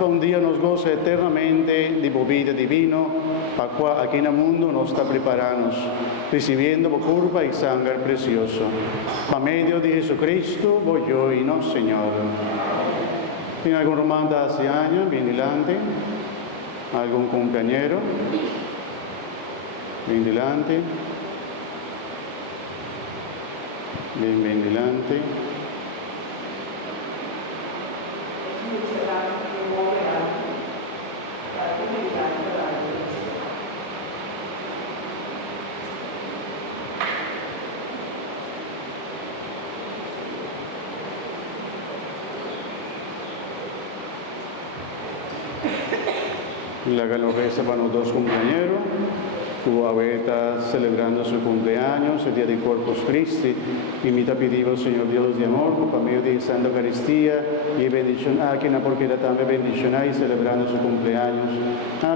Un dia nos goza eternamente de vida divino, a qual aqui no mundo nos está preparando, recebendo a curva e sangue precioso. Por meio de Jesucristo, voy yo y no, Señor. ¿Tiene algún román de hace años? Bien delante. ¿Algún compañero? Bien delante. Bien delante. La galorreza para los dos compañeros. Tu abuela celebrando su cumpleaños, el día de Corpus Christi. Y me pedido, Señor Dios de amor, por medio de Santa Eucaristía y bendición a quien porque también bendicionáis celebrando su cumpleaños.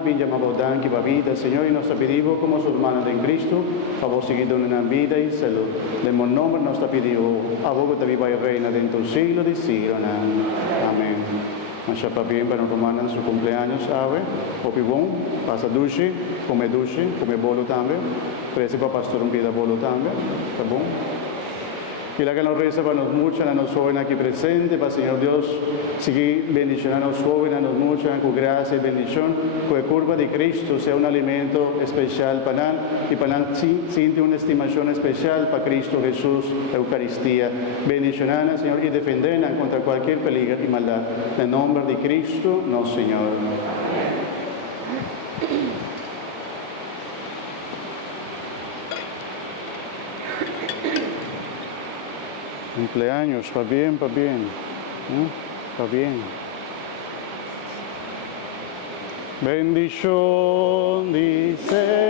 Bien llamado Dan, que va vida, Señor, y nos ha pedido como su hermana de Cristo, a vos seguido en la vida y salud. De mon nombre nos ha pedido, a vos que viva y reina dentro del siglo de siglo. Amén. Mas já para bem para romana su cumpleaños, sabe? Hopi bom, passa duche, come bolo também. Parece para pastor un pida bolo também, tá bom? Y la que nos reza para nos mucho, a nos jóvenes aquí presentes, para Señor Dios, seguir bendicionando a los jóvenes, a nos mucho, con gracia y bendición, que la curva de Cristo sea un alimento especial para él, y para él siente una estimación especial para Cristo Jesús, Eucaristía. Bendicionando, Señor, y defenderla contra cualquier peligro y maldad. En el nombre de Cristo, nuestro Señor. Cumpleaños, va bien, va bien. Va bien. Bendición dice